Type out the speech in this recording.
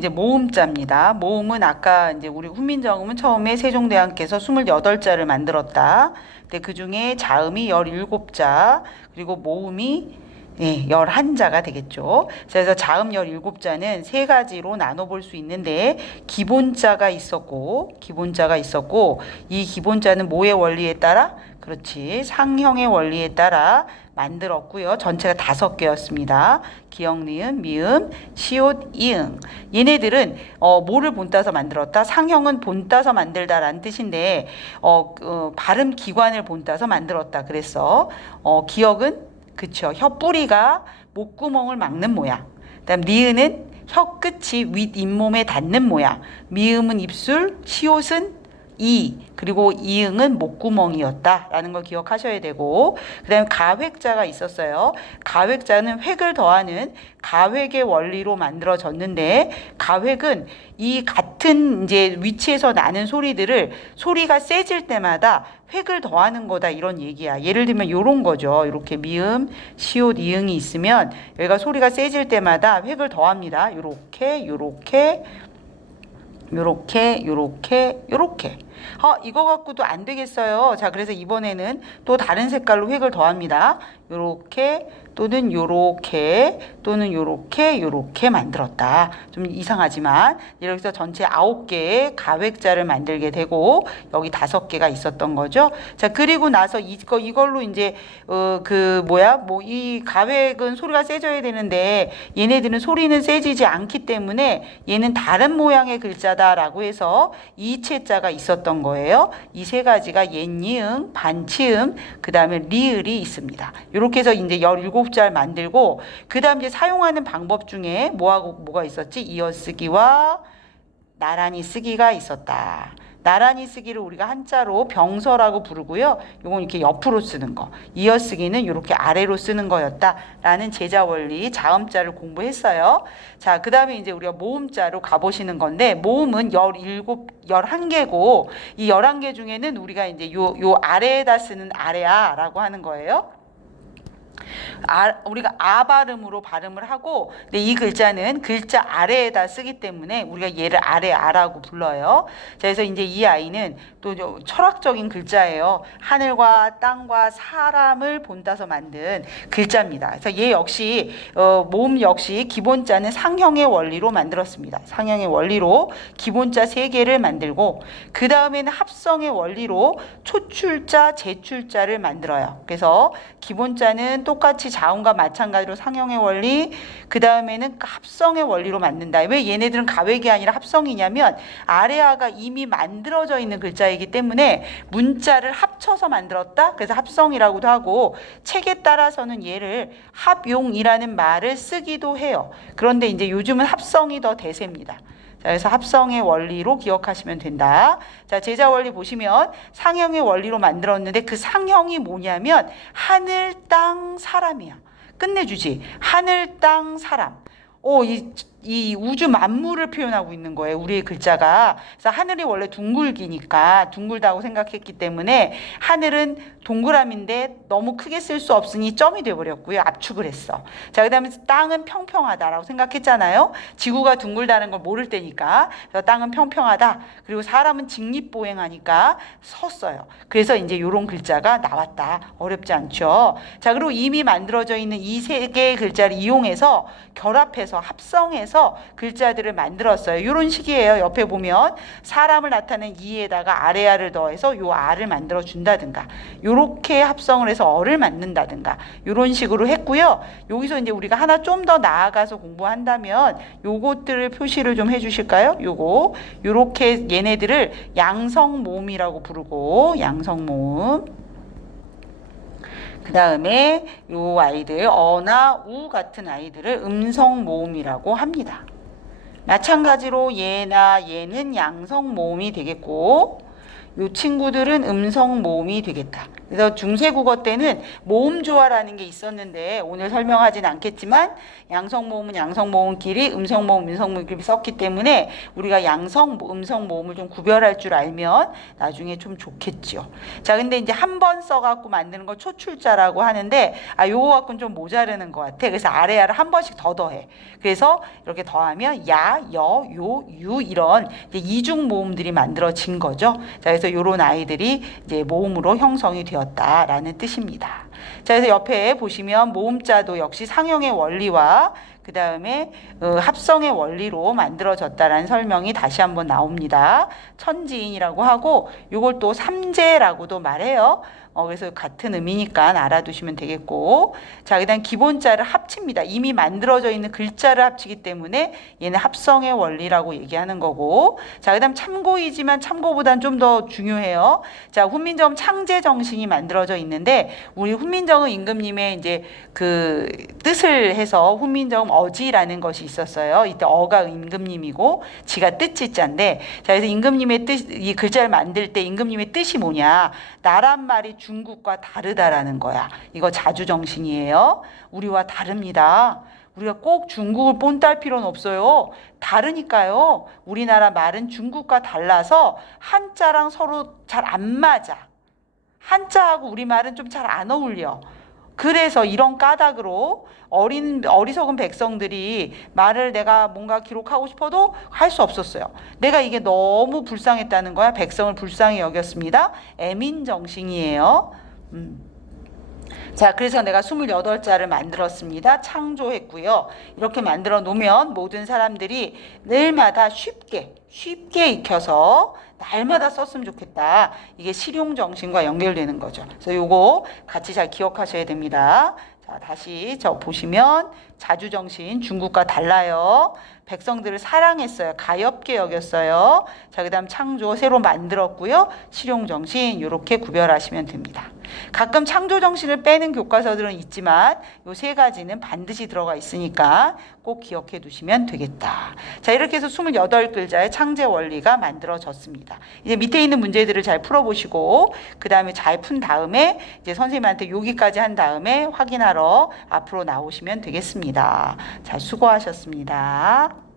이제 모음자입니다. 모음은 아까 이제 우리 훈민정음은 처음에 세종대왕께서 28자를 만들었다. 근데 그 중에 자음이 17자, 그리고 모음이 11자가 되겠죠. 그래서 자음 17자는 세 가지로 나눠볼 수 있는데, 기본자가 있었고, 이 기본자는 뭐의 원리에 따라? 그렇지. 상형의 원리에 따라 만들었고요. 전체가 5개였습니다. 기역, 니은, 미음, 시옷, 이응. 얘네들은 뭐를 본따서 만들었다? 상형은 본따서 만들다라는 뜻인데 발음 기관을 본따서 만들었다. 그래서 기역은 그쵸. 혀 뿌리가 목구멍을 막는 모양. 그다음 니은은 혀 끝이 윗 잇몸에 닿는 모양. 미음은 입술, 시옷은 이, 그리고 이응은 목구멍이었다라는 걸 기억하셔야 되고, 그다음에 가획자가 있었어요. 가획자는 획을 더하는 가획의 원리로 만들어졌는데, 가획은 이 같은 이제 위치에서 나는 소리들을 소리가 세질 때마다 획을 더하는 거다, 이런 얘기야. 예를 들면 이런 거죠. 이렇게 미음, 시옷, 이응이 있으면 여기가 소리가 세질 때마다 획을 더합니다. 요렇게, 요렇게, 요렇게, 요렇게, 요렇게. 이거 갖고도 안 되겠어요. 자, 그래서 이번에는 또 다른 색깔로 획을 더합니다. 요렇게, 또는 요렇게, 또는 요렇게, 요렇게 만들었다. 좀 이상하지만, 이렇게 해서 전체 9개의 가획자를 만들게 되고, 여기 5개가 있었던 거죠. 자, 그리고 나서 이걸로 이제, 이 가획은 소리가 세져야 되는데, 얘네들은 소리는 세지지 않기 때문에, 얘는 다른 모양의 글자다라고 해서 이체자가 있었던 거예요. 이 세 가지가 옛니응, 반치음, 그 다음에 리을이 있습니다. 이렇게 해서 이제 17자 만들고, 그 다음 이제 사용하는 방법 중에 뭐가 있었지? 이어쓰기와 나란히 쓰기가 있었다. 나란히 쓰기를 우리가 한자로 병서라고 부르고요. 요건 이렇게 옆으로 쓰는 거. 이어쓰기는 이렇게 아래로 쓰는 거였다라는 제자 원리 자음자를 공부했어요. 자, 그 다음에 이제 우리가 모음자로 가보시는 건데, 모음은 11개고, 이 11개 중에는 우리가 이제 요 아래에다 쓰는 아래아라고 하는 거예요. 우리가 아 발음으로 발음을 하고, 근데 이 글자는 글자 아래에다 쓰기 때문에 우리가 얘를 아래아라고 불러요. 자, 그래서 이제 이 아이는 또 철학적인 글자예요. 하늘과 땅과 사람을 본따서 만든 글자입니다. 그래서 얘 역시 모음 역시 기본자는 상형의 원리로 만들었습니다. 상형의 원리로 기본자 3개를 만들고, 그 다음에는 합성의 원리로 초출자, 제출자를 만들어요. 그래서 기본자는 똑같이 자음과 마찬가지로 상형의 원리, 그 다음에는 합성의 원리로 만든다. 왜 얘네들은 가획이 아니라 합성이냐면, 아래아가 이미 만들어져 있는 글자이기 때문에 문자를 합쳐서 만들었다. 그래서 합성이라고도 하고, 책에 따라서는 얘를 합용이라는 말을 쓰기도 해요. 그런데 이제 요즘은 합성이 더 대세입니다. 자, 그래서 합성의 원리로 기억하시면 된다. 자, 제자 원리 보시면 상형의 원리로 만들었는데, 그 상형이 뭐냐면 하늘, 땅, 사람이야. 끝내주지. 하늘, 땅, 사람. 이 우주 만물을 표현하고 있는 거예요. 우리의 글자가. 그래서 하늘이 원래 둥글기니까 둥글다고 생각했기 때문에 하늘은 동그라미인데 너무 크게 쓸 수 없으니 점이 돼버렸고요. 압축을 했어. 자, 그 다음에 땅은 평평하다라고 생각했잖아요. 지구가 둥글다는 걸 모를 때니까. 그래서 땅은 평평하다. 그리고 사람은 직립보행하니까 섰어요. 그래서 이제 이런 글자가 나왔다. 어렵지 않죠. 자, 그리고 이미 만들어져 있는 이 3개의 글자를 이용해서 결합해서 합성해서 글자들을 만들었어요. 이런 식이에요. 옆에 보면 사람을 나타낸 이에다가 아래아를 더해서 요 아를 만들어 준다든가, 요렇게 합성을 해서 어를 만든다든가, 이런 식으로 했고요. 여기서 이제 우리가 하나 좀 더 나아가서 공부한다면 요것들을 표시를 좀 해주실까요? 요렇게 얘네들을 양성모음이라고 부르고, 양성모음. 그 다음에 요 아이들, 어나 우 같은 아이들을 음성모음이라고 합니다. 마찬가지로 얘나 얘는 양성모음이 되겠고, 요 친구들은 음성모음이 되겠다. 그래서 중세국어 때는 모음조화라는 게 있었는데 오늘 설명하진 않겠지만 양성모음은 양성모음끼리 음성모음 음성모음끼리 썼기 때문에 우리가 양성, 음성모음을 좀 구별할 줄 알면 나중에 좀 좋겠죠. 자, 근데 이제 한 번 써갖고 만드는 걸 초출자라고 하는데 요거 갖고는 좀 모자르는 것 같아. 그래서 아래야를 한 번씩 더 더해. 그래서 이렇게 더하면 야, 여, 요, 유 이런 이제 이중 모음들이 만들어진 거죠. 자, 그래서 요런 아이들이 이제 모음으로 형성이 되었다라는 뜻입니다. 자, 그래서 옆에 보시면 모음자도 역시 상형의 원리와 그 다음에 합성의 원리로 만들어졌다라는 설명이 다시 한번 나옵니다. 천지인이라고 하고 이걸 또 삼재라고도 말해요. 그래서 같은 의미니까 알아두시면 되겠고, 자, 그다음 기본자를 합칩니다. 이미 만들어져 있는 글자를 합치기 때문에 얘는 합성의 원리라고 얘기하는 거고, 자, 그다음 참고이지만 참고보단 좀 더 중요해요. 자, 훈민정음 창제 정신이 만들어져 있는데 우리 훈민정음 임금님의 이제 그 뜻을 해서 훈민정음 어지라는 것이 있었어요. 이때 어가 임금님이고 지가 뜻지자인데, 자, 그래서 임금님의 뜻, 이 글자를 만들 때 임금님의 뜻이 뭐냐? 나란 말이 중국과 다르다라는 거야. 이거 자주정신이에요. 우리와 다릅니다. 우리가 꼭 중국을 본따할 필요는 없어요. 다르니까요. 우리나라 말은 중국과 달라서 한자랑 서로 잘 안 맞아. 한자하고 우리말은 좀 잘 안 어울려. 그래서 이런 까닭으로 어리석은 백성들이 말을 내가 뭔가 기록하고 싶어도 할 수 없었어요. 내가 이게 너무 불쌍했다는 거야. 백성을 불쌍히 여겼습니다. 애민정신이에요. 자, 그래서 내가 28자를 만들었습니다. 창조했고요. 이렇게 만들어 놓으면 모든 사람들이 늘마다 쉽게 익혀서 날마다 썼으면 좋겠다. 이게 실용정신과 연결되는 거죠. 그래서 요거 같이 잘 기억하셔야 됩니다. 자, 다시 저 보시면 자주정신 중국과 달라요. 백성들을 사랑했어요. 가엾게 여겼어요. 자, 그다음 창조 새로 만들었고요. 실용정신 이렇게 구별하시면 됩니다. 가끔 창조정신을 빼는 교과서들은 있지만 요 세 가지는 반드시 들어가 있으니까 꼭 기억해 두시면 되겠다. 자, 이렇게 해서 28글자의 창제 원리가 만들어졌습니다. 이제 밑에 있는 문제들을 잘 풀어보시고 그 다음에 잘 푼 다음에 이제 선생님한테 여기까지 한 다음에 확인하러 앞으로 나오시면 되겠습니다. 자, 수고하셨습니다.